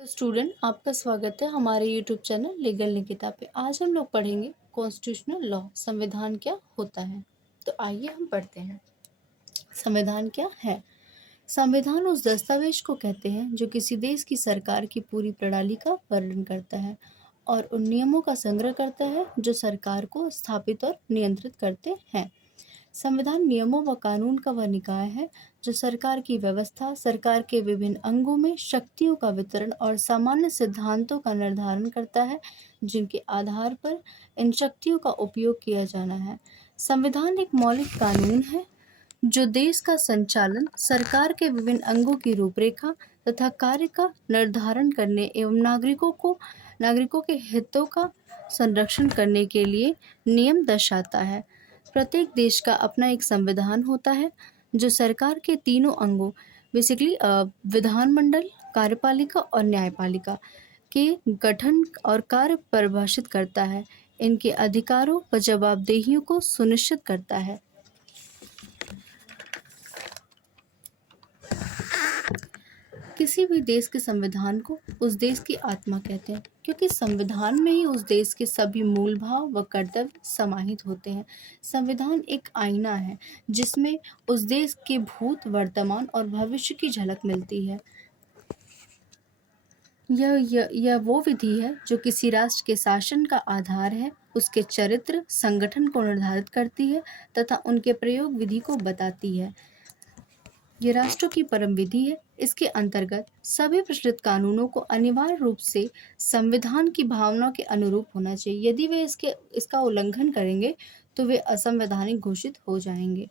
Student, आपका स्वागत है हमारे यूट्यूब चैनल लीगल निकिता पे। आज हम लोग पढ़ेंगे कॉन्स्टिट्यूशनल लॉ, संविधान क्या होता है। तो आइए हम पढ़ते हैं। संविधान क्या है? संविधान उस दस्तावेज को कहते हैं जो किसी देश की सरकार की पूरी प्रणाली का वर्णन करता है और उन नियमों का संग्रह करता है जो सरकार को स्थापित और नियंत्रित करते हैं। संविधान नियमों व कानून का वह निकाय है जो सरकार की व्यवस्था, सरकार के विभिन्न अंगों में शक्तियों का वितरण और सामान्य सिद्धांतों का निर्धारण करता है जिनके आधार पर इन शक्तियों का उपयोग किया जाना है। संविधान एक मौलिक कानून है जो देश का संचालन, सरकार के विभिन्न अंगों की रूपरेखा तथा कार्य का निर्धारण करने एवं नागरिकों के हितों का संरक्षण करने के लिए नियम दर्शाता है। प्रत्येक देश का अपना एक संविधान होता है जो सरकार के तीनों अंगों बेसिकली विधानमंडल, कार्यपालिका और न्यायपालिका के गठन और कार्य परिभाषित करता है। इनके अधिकारों व जवाबदेहियों को सुनिश्चित करता है। किसी भी देश के संविधान को उस देश की आत्मा कहते हैं क्योंकि संविधान में ही उस देश के सभी मूल भाव व कर्तव्य समाहित होते हैं। संविधान एक आईना है जिसमें उस देश के भूत, वर्तमान और भविष्य की झलक मिलती है। यह वो विधि है जो किसी राष्ट्र के शासन का आधार है, उसके चरित्र, संगठन को निर्धारित करती है तथा उनके प्रयोग विधि को बताती है। ये राष्ट्रों की परम विधि है। इसके अंतर्गत सभी प्रचलित कानूनों को अनिवार्य रूप से संविधान की भावना के अनुरूप होना चाहिए। यदि वे इसका उल्लंघन करेंगे तो वे असंवैधानिक घोषित हो जाएंगे।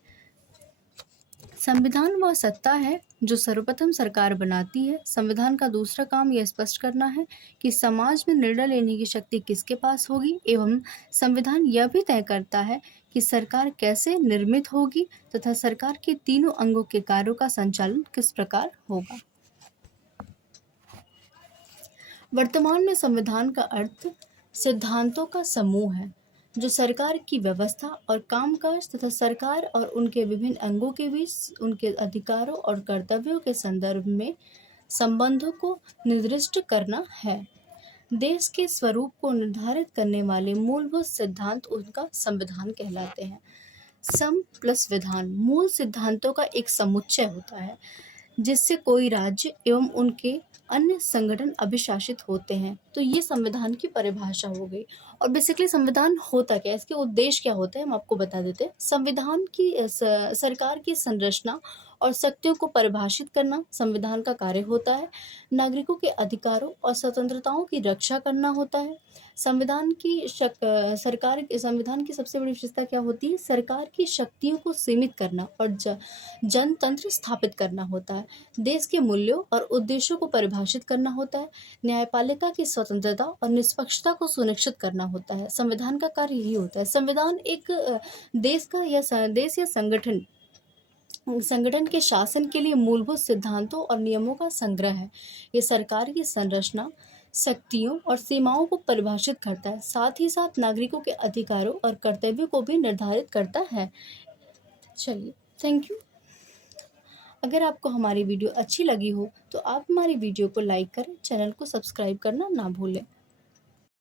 संविधान वह सत्ता है जो सर्वप्रथम सरकार बनाती है। संविधान का दूसरा काम यह स्पष्ट करना है कि समाज में निर्णय लेने की शक्ति किसके पास होगी एवं संविधान यह भी तय करता है कि सरकार कैसे निर्मित होगी तथा सरकार के तीनों अंगों के कार्यों का संचालन किस प्रकार होगा। वर्तमान में संविधान का अर्थ सिद्धांतों का समूह है जो सरकार की व्यवस्था और कामकाज तथा सरकार और उनके विभिन्न अंगों के बीच उनके अधिकारों और कर्तव्यों के संदर्भ में संबंधों को निर्दिष्ट करना है। देश के स्वरूप को निर्धारित करने वाले मूलभूत सिद्धांत उनका संविधान कहलाते हैं। सम प्लस विधान मूल सिद्धांतों का एक समुच्चय होता है जिससे कोई राज्य एवं उनके अन्य संगठन अभिशासित होते हैं। तो ये संविधान की परिभाषा हो गई। और बेसिकली संविधान होता क्या है, इसके उद्देश्य क्या होते हैं, हम आपको बता देते हैं। संविधान की सरकार की संरचना और शक्तियों को परिभाषित करना संविधान का कार्य होता है। नागरिकों के अधिकारों और स्वतंत्रताओं की रक्षा करना होता है। संविधान की सबसे बड़ी विशेषता क्या होती है? सरकार की शक्तियों को सीमित करना और जनतंत्र स्थापित करना होता है। देश के मूल्यों और उद्देश्यों को परिभाषित करना होता है। न्यायपालिका की स्वतंत्रता और निष्पक्षता को सुनिश्चित करना होता है। संविधान का कार्य यही होता है। संविधान एक देश या संगठन के शासन के लिए मूलभूत सिद्धांतों और नियमों का संग्रह है। ये सरकार की संरचना, शक्तियों और सीमाओं को परिभाषित करता है, साथ ही साथ नागरिकों के अधिकारों और कर्तव्यों को भी निर्धारित करता है। चलिए, थैंक यू। अगर आपको हमारी वीडियो अच्छी लगी हो तो आप हमारी वीडियो को लाइक करें, चैनल को सब्सक्राइब करना ना भूलें।